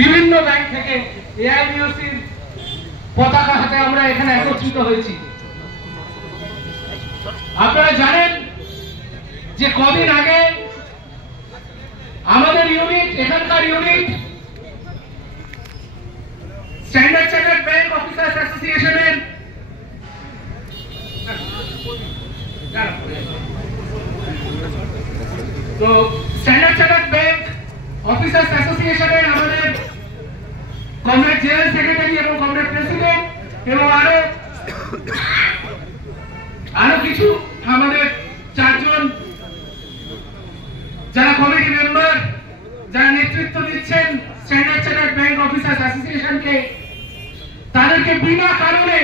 বিভিন্ন ব্যাংক থেকে এআইবিওসির পতাকা হাতে আমরা এখানে একত্রিত হয়েছি। আপনারা জানেন যে কদিন আগে আমাদের ইউনিট, এখানকার unit standard chartered bank officers অ্যাসোসিয়েশনের তো স্ট্যান্ডার্ড চার্টার্ড ব্যাংক অফিসার্স অ্যাসোসিয়েশনের আমাদের কমরেড জেনারেল সেক্রেটারি এবং কমরেড প্রেসিডেন্ট এবং আরো কিছু আমাদের চারজন যারা কমিটি মেম্বার, যারা নেতৃত্ব দিচ্ছেন স্ট্যান্ডার্ড চার্টার্ড ব্যাংক অফিসার্স অ্যাসোসিয়েশনকে, তাদেরকে বিনা কারণে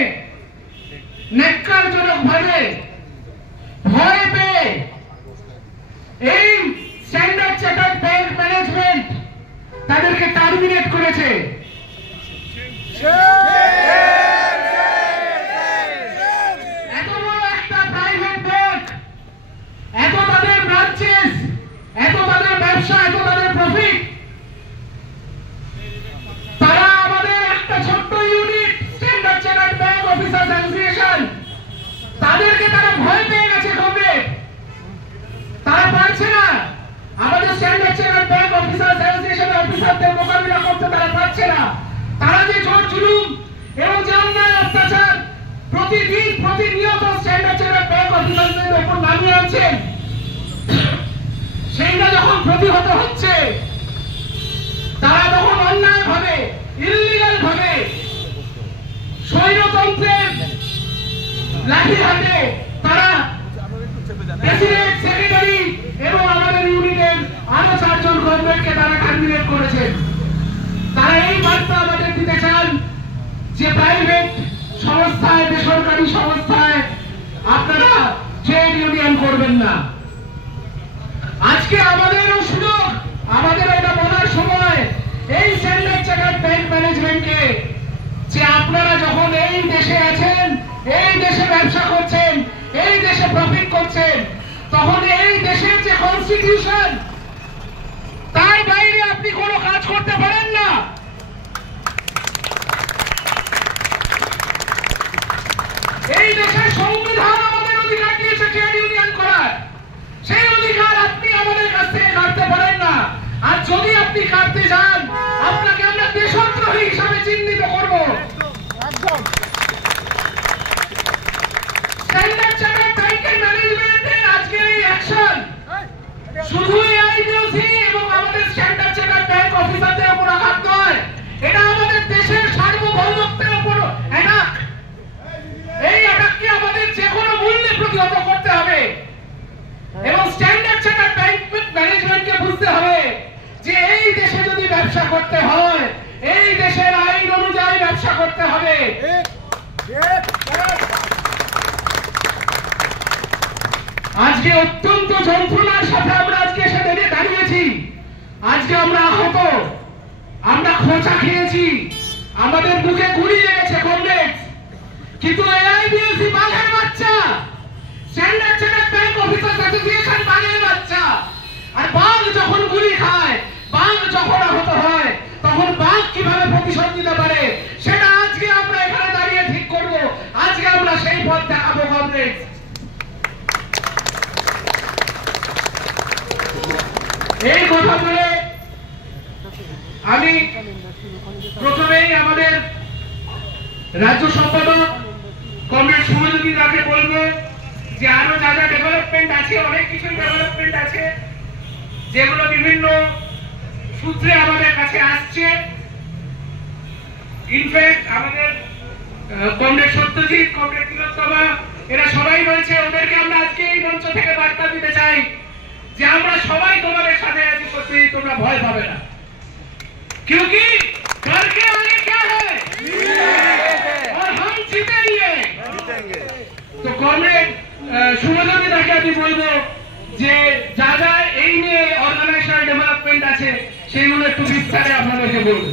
ন্যাক্কারজনক ভাবে ভয় পেয়ে এই স্ট্যান্ডার্ড চার্টার্ড ব্যাংক ম্যানেজমেন্ট তাদেরকে টার্মিনেট করেছে। এত বড় একটা প্রাইভেট ব্যাংক, এত তাদের ব্রাঞ্চেস, এত তাদের ব্যবসা, এত তাদের প্রফিট, তারা আমাদের একটা ছোট্ট unit standard chartered bank officers association, তাদেরকে তারা ভয় পেয়ে গেছে। কমরেড, তারা পারছে না আমাদের স্ট্যান্ডার্ড চার্টার্ড ব্যাংক অফিসার্স অ্যাসোসিয়েশনের অফিসারদের মোকাবিলা করতে, তারা পারছে না। তারা যে জোর জুলুম এবং যে অন্যায় অত্যাচার প্রতিদিন প্রতিনিয়ত স্ট্যান্ডার্ড চার্টার্ড ব্যাংক অফিসারদের উপর নামিয়ে আনছেন, সেইটা যখন প্রতিহত হচ্ছে, তারা তখন অন্যায় ভাবে, ইললিগাল ভাবে স্বৈরতন্ত্রের লাঠি হাতে তারা প্রেসিডেন্ট, সেক্রেটারি এবং আমাদের ইউনিটের আরো চারজন কমরেডকে তারা টার্মিনেট করেছেন। তারা এই বার্তা আমাদের দিতে চান যে প্রাইভেট সংস্থায়, বেসরকারি সংস্থায় আপনারা ট্রেড ইউনিয়ন করবেন না। আজকে আমাদেরও সুযোগ, আমাদের এটা বলার সময় এই স্ট্যান্ডার্ড চার্টার্ড ব্যাংক ম্যানেজমেন্টকে যে আপনারা যখন এই দেশে আছেন, এই দেশে ব্যবসা করছেন, এই দেশে প্রফিট করছেন, তখন এই দেশের যে কনস্টিটিউশন, তার বাইরে আপনি কোনো কাজ করতে পারেন না। এই দেশের সংবিধান আমাদের অধিকার দিয়েছে ট্রেড ইউনিয়ন করার, সেই অধিকার আপনি আমাদের কাছ থেকে কাটতে পারেন না। আর যদি আপনি কাটতে যান, আপনাকে আমরা দেশদ্রোহী হিসাবে চিহ্নিত করব। স্ট্যান্ডার্ড চার্টার্ড ব্যাংকের ম্যানেজমেন্টের আজকের এই অ্যাকশন শুধু এআইবিওসি এবং আমাদের স্ট্যান্ডার্ড চার্টার্ড ব্যাংক অফিসারদের উপর আঘাত নয়, এটা আমাদের দেশের সার্বভৌমত্বের উপর অ্যাটাক। এই অ্যাটাককে আমাদের যে কোনো মূল্যে প্রতিহত করতে হবে এবং স্ট্যান্ডার্ড চার্টার্ড ব্যাংক ম্যানেজমেন্টকে বুঝতে হবে যে এই দেশে যদি ব্যবসা করতে হয়, এই দেশের আইন অনুযায়ী ব্যবসা করতে হবে। আজকে অত্যন্ত যন্ত্রণার সাথে আমরা আজকে এসে দাঁড়িয়েছি। আজকে আমরা আহত, আমরা খোঁচা খেয়েছি, আমাদের বুকে গুলি লেগেছে কমরেড, কিন্তু এআইবিওসি বাঘের বাচ্চা, standard chartered bank officers association বাঘের বাচ্চা। আর বাঘ যখন গুলি খায়, বাঘ যখন আহত হয়, তখন বাঘ কিভাবে প্রতিশোধ নিতে পারে সেটা আজকে আমরা এখানে দাঁড়িয়ে ঠিক করব। আজকে আমরা সেই পথ দেখাবো কমরেড। এই কথা বলে আমি প্রথমেই আমাদের রাজ্য সম্পাদক কমরেড শুভজ্যোতি দাকে বলবো যে আরো যা যা ডেভেলপমেন্ট আছে, অনেক কিছু ডেভেলপমেন্ট আছে যেগুলো বিভিন্ন সূত্রে আমাদের কাছে আসছে। ইনফ্যাক্ট আমাদের কমরেড সত্যজিৎ, কমরেড তিলোত্তমা, এরা সবাই রয়েছে। ওদেরকে আমরা আজকে এই মঞ্চ থেকে বার্তা দিতে চাই যে আমরা সবাই তোমাদের সাথে আছি, সত্যি তোমরা ভয় পাবে না। क्योंकि डर के आगे क्या है और हम जीतेंगे। तो कॉमरेड শুভজ্যোতি দাকে আমি বলবো যে যা যা এই নিয়ে অর্গানাইজেশনাল ডেভেলপমেন্ট আছে সেইগুলো একটু বিস্তারে আপনাদেরকে বলবো।